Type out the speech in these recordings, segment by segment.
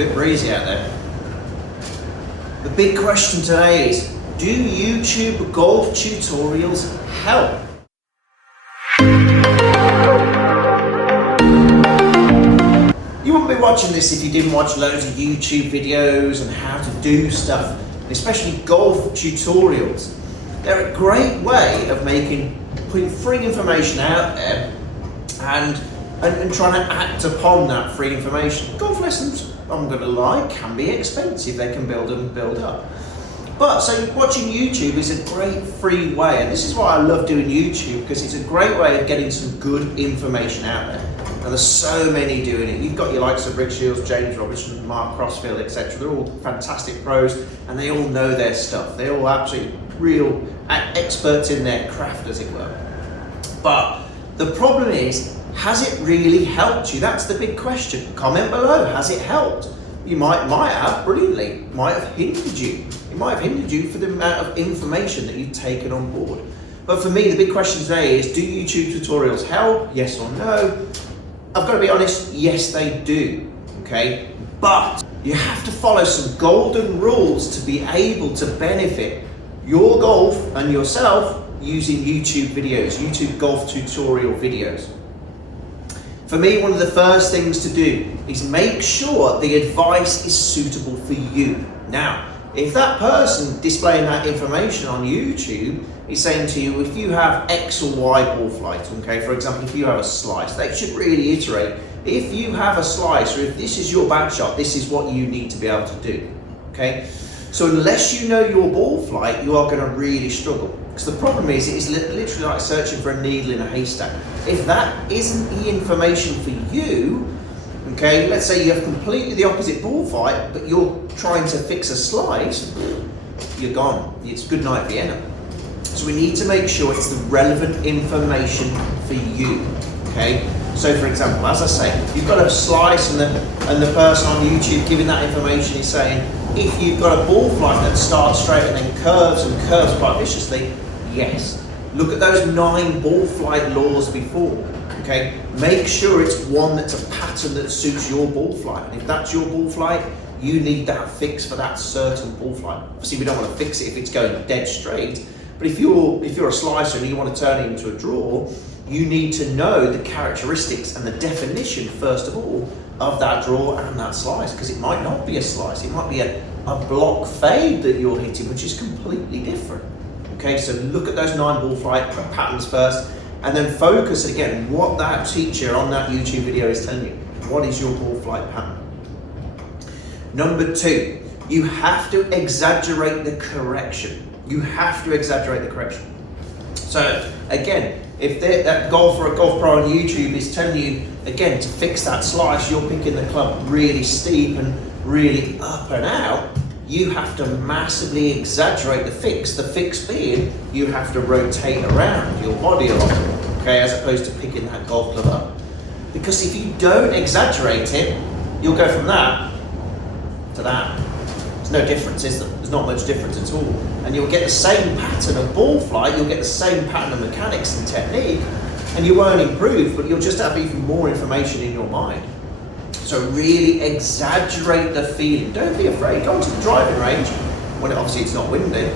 bit breezy out there. The big question today is, do YouTube golf tutorials help? You wouldn't be watching this if you didn't watch loads of YouTube videos on how to do stuff, especially golf tutorials. They're a great way of putting free information out there and trying to act upon that free information. Golf lessons, I'm going to lie, can be expensive. They can build up. But so watching YouTube is a great free way, and this is why I love doing YouTube, because it's a great way of getting some good information out there. And there's so many doing it. You've got your likes of Rick Shields, James Robertson, Mark Crossfield, etc. They're all fantastic pros, and they all know their stuff. They're all absolutely real experts in their craft, as it were. But the problem is, has it really helped you? That's the big question. Comment below, has it helped? You might have brilliantly, might have hindered you. It might have hindered you for the amount of information that you've taken on board. But for me, the big question today is, do YouTube tutorials help? Yes or no? I've got to be honest, yes they do, okay? But you have to follow some golden rules to be able to benefit your golf and yourself using YouTube videos, YouTube golf tutorial videos. For me, one of the first things to do is make sure the advice is suitable for you. Now, if that person displaying that information on YouTube is saying to you, if you have X or Y ball flight, okay, for example, if you have a slice, they should really iterate, if you have a slice, or if this is your back shot, this is what you need to be able to do, okay? So unless you know your ball flight, you are going to really struggle. Because the problem is, it is literally like searching for a needle in a haystack. If that isn't the information for you, okay, let's say you have completely the opposite ball flight, but you're trying to fix a slice, you're gone. It's good night Vienna. So we need to make sure it's the relevant information for you, okay? So for example, as I say, you've got a slice and the person on YouTube giving that information is saying, if you've got a ball flight that starts straight and then curves quite viciously, yes. Look at those 9 ball flight laws before, okay? Make sure it's one that's a pattern that suits your ball flight. And if that's your ball flight, you need that fix for that certain ball flight. Obviously, we don't want to fix it if it's going dead straight, but if you're a slicer and you want to turn it into a draw, you need to know the characteristics and the definition, first of all, of that draw and that slice, because it might not be a slice, it might be a block fade that you're hitting, which is completely different. Okay, so look at those 9 ball flight patterns first, and then focus again what that teacher on that YouTube video is telling you. What is your ball flight pattern? Number 2, you have to exaggerate the correction. You have to exaggerate the correction. So again, if that golfer or golf pro on YouTube is telling you, again, to fix that slice, you're picking the club really steep and really up and out, you have to massively exaggerate the fix. The fix being, you have to rotate around your body a lot, okay, as opposed to picking that golf club up. Because if you don't exaggerate it, you'll go from that to that. There's no difference, is there? There's not much difference at all. And you'll get the same pattern of ball flight, you'll get the same pattern of mechanics and technique, and you won't improve, but you'll just have even more information in your mind. So really exaggerate the feeling. Don't be afraid. Go onto the driving range, when obviously it's not windy,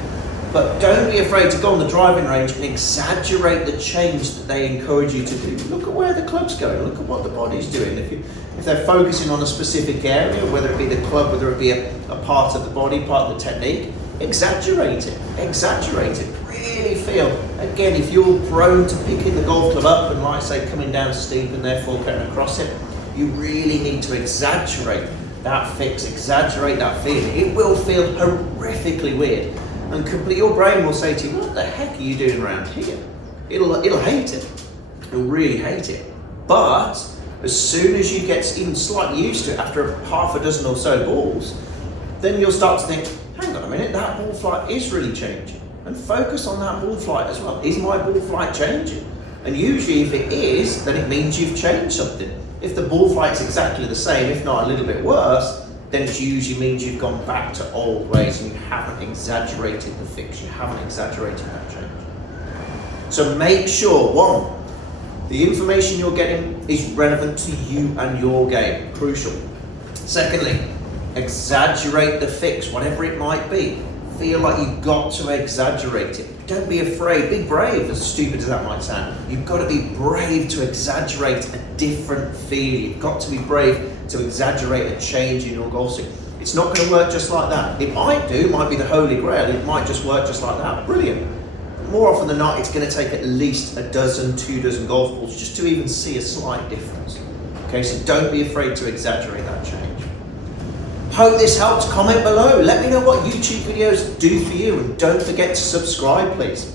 but don't be afraid to go on the driving range and exaggerate the change that they encourage you to do. Look at where the club's going, look at what the body's doing. If they're focusing on a specific area, whether it be the club, whether it be a part of the body, part of the technique, exaggerate it, really feel. Again, if you're prone to picking the golf club up and like say coming down steep and therefore going across it, you really need to exaggerate that fix, exaggerate that feeling. It will feel horrifically weird. And your brain will say to you, what the heck are you doing around here? It'll hate it. It'll really hate it. But as soon as you get even slightly used to it, after half a dozen or so balls, then you'll start to think, hang on a minute, that ball flight is really changing. And focus on that ball flight as well. Is my ball flight changing? And usually if it is, then it means you've changed something. If the ball flight's exactly the same, if not a little bit worse, then it usually means you've gone back to old ways and you haven't exaggerated the fix, you haven't exaggerated that change. So make sure, 1, the information you're getting is relevant to you and your game, crucial. Secondly, exaggerate the fix, whatever it might be. Feel like you've got to exaggerate it. Don't be afraid, be brave, as stupid as that might sound. You've got to be brave to exaggerate a different feel. You've got to be brave to exaggerate a change in your goal stick. It's not going to work just like that. It might do, it might be the holy grail, it might just work just like that. Brilliant. But more often than not, it's going to take at least 2 dozen golf balls just to even see a slight difference. Okay, so don't be afraid to exaggerate that change. Hope this helps. Comment below. Let me know what YouTube videos do for you, and don't forget to subscribe, please.